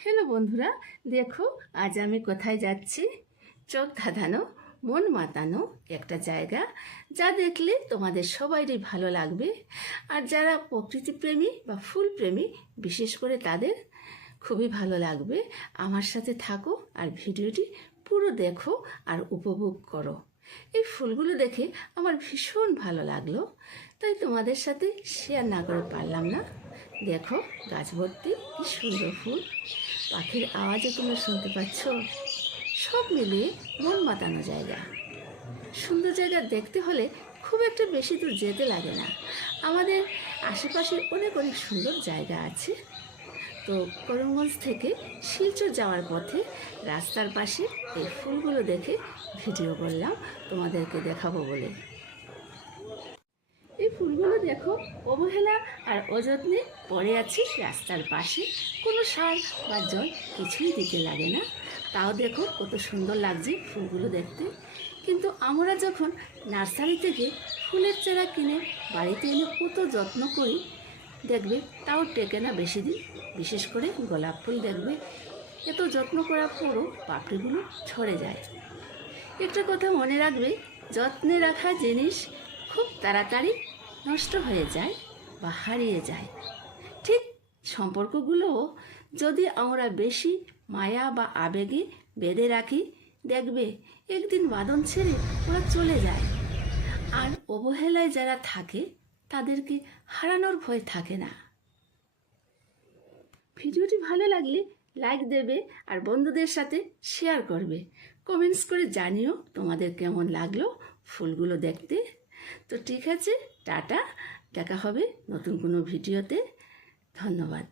Hello বন্ধুরা, দেখো আজ আমি কোথায় যাচ্ছি। চোখ ধাঁধানো, মন মাতানো একটা জায়গা, যা দেখলে তোমাদের সবারই ভালো লাগবে। আর যারা প্রকৃতিপ্রেমী বা ফুলপ্রেমী বিশেষ করে তাদের খুবই ভালো লাগবে। আমার সাথে থাকো আর ভিডিওটি পুরো দেখো আর উপভোগ করো। এই ফুলগুলো দেখে আমার ভীষণ ভালো লাগলো, তাই তোমাদের সাথে শেয়ার না করে পারলাম না। দেখো গাছ ভর্তি কি সুন্দর ফুল, পাখির আওয়াজও তোমরা শুনতে পাচ্ছ। সব মিলিয়ে মন মাতানো জায়গা। সুন্দর জায়গা দেখতে হলে খুব একটা বেশি দূর যেতে লাগে না। আমাদের আশেপাশে অনেক অনেক সুন্দর জায়গা আছে। তো করিমগঞ্জ থেকে শিলচর যাওয়ার পথে রাস্তার পাশে এই ফুলগুলো দেখে ভিডিও করলাম তোমাদেরকে দেখাবো বলে। এই ফুলগুলো দেখো অবহেলা আর অযত্নে পড়ে আছে রাস্তার পাশে। কোনো সার বা জল কিছুই দিতে লাগে না, তাও দেখো কত সুন্দর লাগছে ফুলগুলো দেখতে। কিন্তু আমরা যখন নার্সারি থেকে ফুলের চারা কিনে বাড়িতে এনে কত যত্ন করি, দেখবে তাও টেকে না বেশি দিন। বিশেষ করে গোলাপ ফুল দেখবে এত যত্ন করার পরও পাপড়িগুলো ঝরে যায়। একটা কথা মনে রাখবে, যত্নে রাখা জিনিস খুব তাড়াতাড়ি নষ্ট হয়ে যায় বা হারিয়ে যায়। ঠিক সম্পর্কগুলোও যদি আমরা বেশি মায়া বা আবেগে বেঁধে রাখি, দেখবে একদিন বাঁধন ছেড়ে ওরা চলে যায়। আর অবহেলায় যারা থাকে তাদেরকে হারানোর ভয় থাকে না। ভিডিওটি ভালো লাগলে লাইক দেবে আর বন্ধুদের সাথে শেয়ার করবে। কমেন্টস করে জানিও তোমাদের কেমন লাগলো ফুলগুলো দেখতে। তো ঠিক আছে, টাটা, দেখা হবে নতুন কোনো ভিডিওতে। ধন্যবাদ।